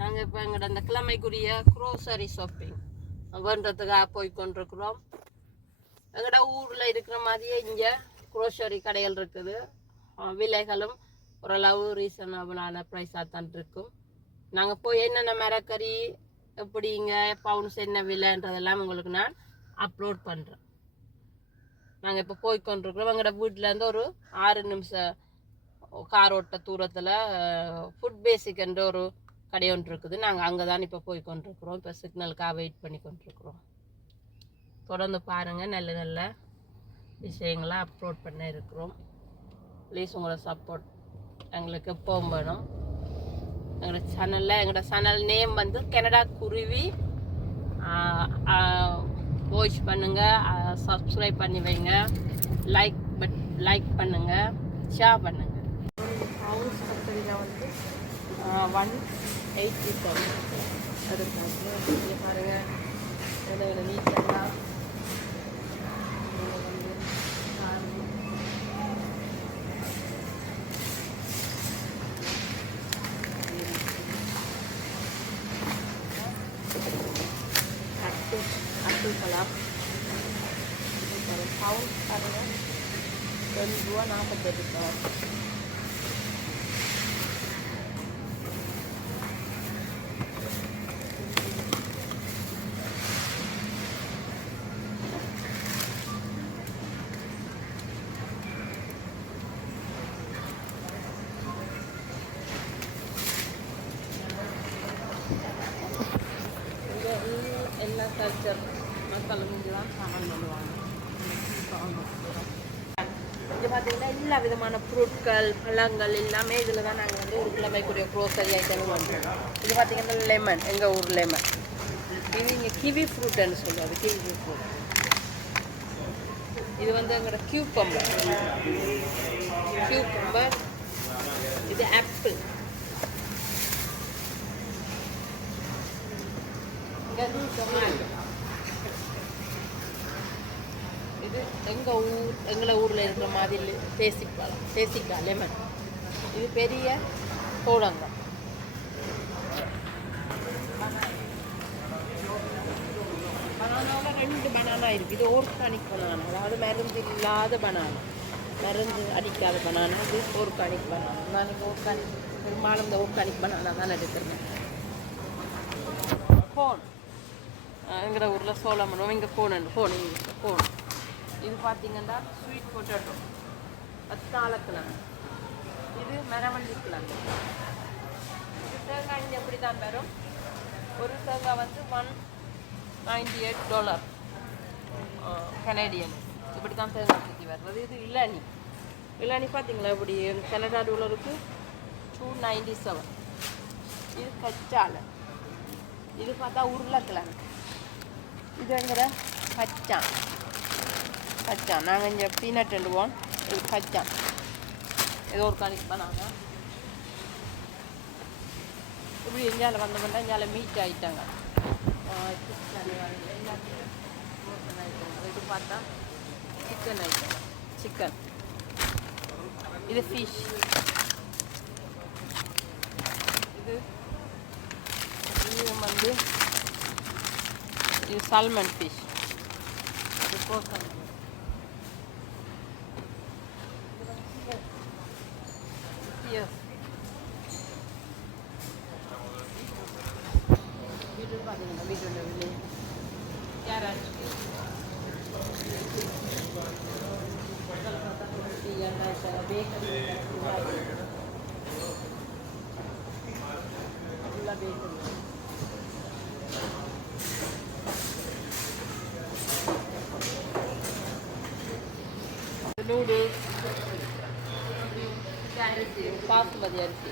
நாங்கள் இப்போ எங்களோட அந்த கிழமைக்குரிய க்ரோசரி ஷாப்பிங் பண்ணுறதுக்காக போய் கொண்டிருக்கிறோம். எங்களோட ஊரில் இருக்கிற மாதிரியே இங்கே க்ரோசரி கடைகள் இருக்குது. விலைகளும் ஓரளவு ரீசனபிளான ப்ரைஸாக தான் இருக்கும். நாங்கள் போய் என்னென்ன மரக்கறி எப்படிங்க பவுன்ஸ் என்ன விலைன்றதெல்லாம் உங்களுக்கு நான் அப்லோட் பண்ணுறேன். நாங்கள் இப்போ போய் கொண்டிருக்கிறோம். எங்களோட வீட்டிலேருந்து ஒரு 6 நிமிஷம் கார் ஓட்ட தூரத்தில் ஃபுட் பேசிக் என்ற ஒரு கடை ஒன்று இருக்குது. நாங்கள் அங்கே தான் இப்போ போய் கொண்டிருக்கிறோம். இப்போ சிக்னலுக்காக வெயிட் பண்ணி கொண்டிருக்கிறோம். தொடர்ந்து பாருங்கள், நல்ல நல்ல விஷயங்களை அப்லோட் பண்ண இருக்கிறோம். ப்ளீஸ் உங்களோட சப்போர்ட் எங்களுக்கு எப்பவும் வேணும். எங்களோட சேனல் நேம் வந்து கனடா குருவி. வாட்ச் பண்ணுங்க, சப்ஸ்கிரைப் பண்ணி வைங்க, லைக் பண்ணுங்க, ஷேர் பண்ணுங்க. ஹவுஸ் கத்தரியில் வந்து 187 அதுக்கு பாருங்க நீட்டாக அட்டுக்கலாம். பவுன் பாருங்க 2.48. எல்லா கல்ச்சர் மக்களும் இங்கே தான் சாமான் பண்ணுவாங்க. இங்கே பார்த்தீங்கன்னா எல்லா விதமான பொருட்கள் பழங்கள் எல்லாமே இதில் தான் நாங்கள் வந்து ஒரு கிழமைக்குரிய க்ரோசரி ஐட்டம் பண்ணுறோம். இது பார்த்தீங்கன்னா லெமன், எங்கள் ஊர் லெமன். இது இங்கே கிவி ஃப்ரூட்டுன்னு சொல்லுவாங்க, கிவி ஃப்ரூட். இது வந்து எங்களோட கியூக்கம்பர். இது ஆப்பிள். இது எங்களை ஊரில் இருக்கிற மாதிரி பேசிக்கா லெமன். இது பெரிய கோடங்காய். பனானாவில் 2 பனானா இருக்குது. இது ஆர்கானிக் பனானா, அதாவது மருந்து இல்லாத பனானா, மருந்து அடிக்காத பனானா. இது ஆர்கானிக் பனானா. நான் இங்கே பெரும்பாலும் இந்த ஆர்கானிக் பனானா தான் எடுக்கிறேன். கோன், எங்களோட ஊரில் சோளம் பண்ணுவோம், இங்கே கோன். இது பார்த்தீங்கன்னா ஸ்வீட் பொட்டேட்டோ, கத்தாழக்கிழங்கு. இது மரவள்ளி கிழங்கு. இது தேங்காய் இங்கே எப்படி தான் வரும். ஒரு தேங்காய் வந்து $198 கனேடியன். இப்படி தான் தேங்காய் சுற்றி வர்றது. இது இளநி பார்த்தீங்களா இப்படி கனடா டாலருக்கு $297. இது கச்சாலை. இது பார்த்தா உருளைக்கிழங்கு. இதுங்கிற பச்சான். நாங்கள் இங்கே பீனட் எடுவோம். இது பச்சான். ஏதோ ஒரு கணிக்கு பண்ணாங்க. இப்படி இந்தியாவில் வந்தோம்னா இந்தியாவில் மீட் ஆகிட்டாங்க. இது பார்த்தா சிக்கன். இது ஃபிஷ். இது வந்து இது சால்மன் ஃபிஷ். இது கோசன். வீட்டு பார்த்தீங்கன்னா வீட்டு கேரட், பேக்கரி ஃபுல்லாக பேக்கரி. நூடுல்ஸ், அரிசி, பாசுமதி அரிசி.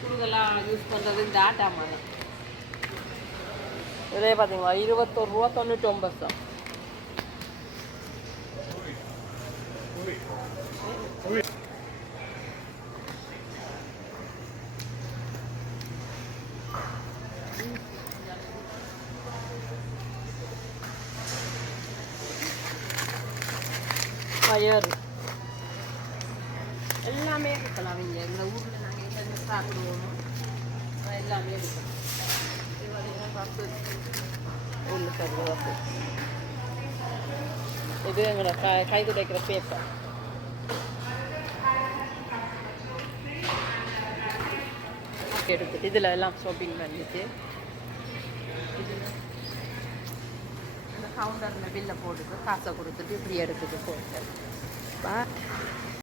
கூடுதலாக யூஸ் பண்ணுறது இந்த ஆட்டா மாதிரி. இதே பார்த்தீங்களா $21.99. பயறு எல்லாமே எடுக்கலாம் இங்கே எங்கள் ஊரில் நாங்கள் எங்கேருந்து சாப்பிடுவோமோ எல்லாமே எடுக்கலாம். இது பார்த்தீங்கன்னா பப்பு உள்ளுக்கு பப்பு. இது எங்களோட கை துடைக்கிற பேப்பர். எடுத்துட்டு இதில் எல்லாம் ஷாப்பிங் பண்ணிட்டு இந்த கவுண்டரில் பில்லை போட்டுட்டு காசை கொடுத்துட்டு இப்படி எடுத்துட்டு போயிட்டேன்.